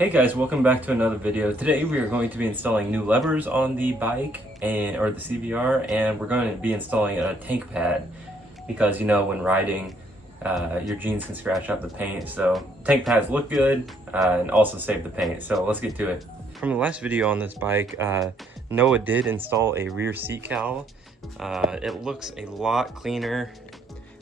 Hey guys, welcome back to another video. Today we are going to be installing new levers on the bike or the CBR, and we're going to be installing a tank pad because you know when riding your jeans can scratch up the paint, so tank pads look good and also save the paint. So let's get to it. From the last video on this bike, Noah did install a rear seat cowl. It looks a lot cleaner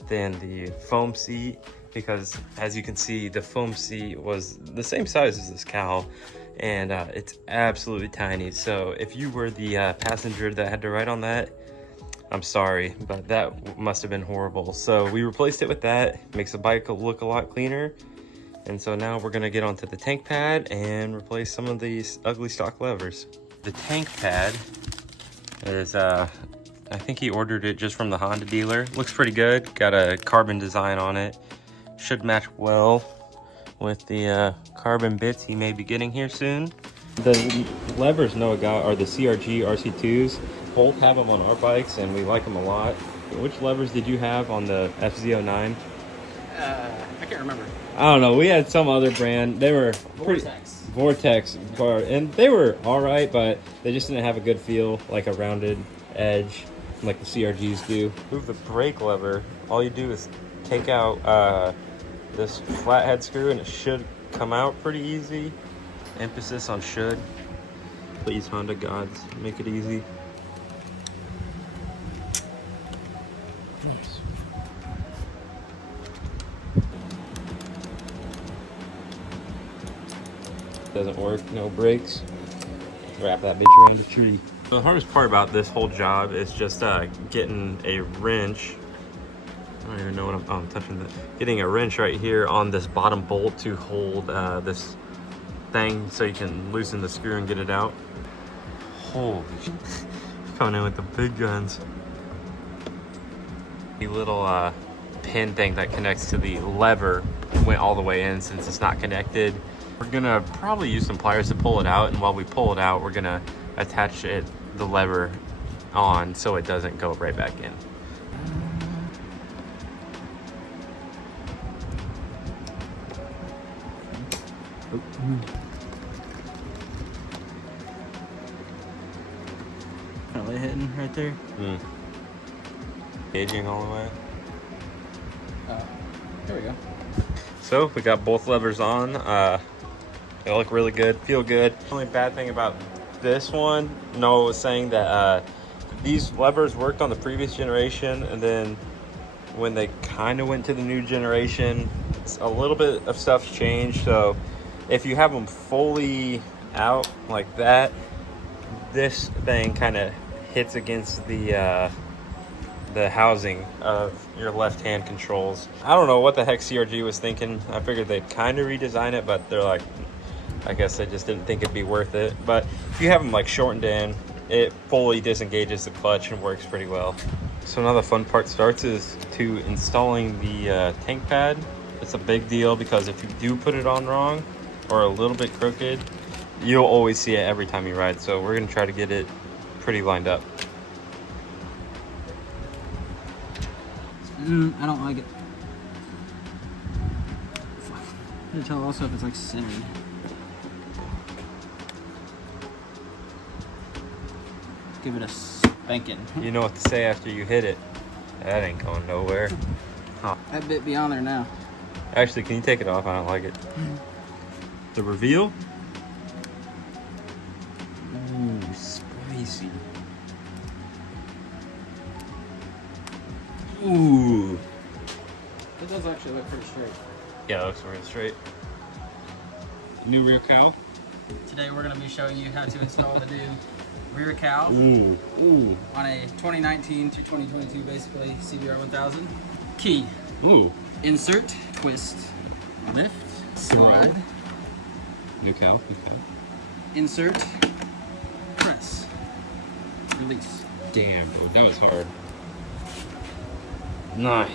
than the foam seat, because as you can see, the foam seat was the same size as this cowl, and it's absolutely tiny. So if you were the passenger that had to ride on that, I'm sorry, but that must have been horrible. So we replaced it with that. Makes the bike look a lot cleaner. And so now we're gonna get onto the tank pad and replace some of these ugly stock levers. The tank pad is I think he ordered it just from the Honda dealer. Looks pretty good. Got a carbon design on it. Should match well with the carbon bits he may be getting here soon. The levers Noah got are the CRG RC2s. Both have them on our bikes and we like them a lot. Which levers did you have on the FZ09? I can't remember. I don't know. We had some other brand. They were Vortex, and they were all right, but they just didn't have a good feel, like a rounded edge like the CRGs do. Move the brake lever. All you do is take out this flathead screw and it should come out pretty easy. Emphasis on should. Please, Honda gods, make it easy. Nice. Doesn't work, no brakes. Wrap that bitch around a tree. The hardest part about this whole job is just getting a wrench. I don't even know what I'm touching. Getting a wrench right here on this bottom bolt to hold this thing so you can loosen the screw and get it out. Holy shit. Coming in with the big guns. The little pin thing that connects to the lever went all the way in since it's not connected. We're gonna probably use some pliers to pull it out, and while we pull it out, we're gonna attach the lever on so it doesn't go right back in. Kind of hitting right there. Gauging all the way. There we go. So we got both levers on. They look really good, feel good. The only bad thing about this one, Noah was saying that these levers worked on the previous generation, and then when they kind of went to the new generation, a little bit of stuff's changed. So if you have them fully out like that, this thing kind of hits against the housing of your left-hand controls. I don't know what the heck CRG was thinking. I figured they'd kind of redesign it, but they're like, I guess they just didn't think it'd be worth it. But if you have them like shortened in, it fully disengages the clutch and works pretty well. So now the fun part starts is to installing the tank pad. It's a big deal because if you do put it on wrong or a little bit crooked, you'll always see it every time you ride. So we're gonna try to get it pretty lined up. I don't like it. I can tell also if it's like centered. Give it a spanking. You know what to say after you hit it. That ain't going nowhere. Huh. That bit be on there now. Actually, can you take it off? I don't like it. The reveal? Ooh, spicy. Ooh. It does actually look pretty straight. Yeah, it looks really straight. New rear cowl? Today we're going to be showing you how to install the new rear cowl Ooh. on a 2019 through 2022 basically CBR1000. Key. Ooh. Insert, twist, lift, slide. New cowl. Okay. Insert, press, release. Damn, bro, that was hard. Nice.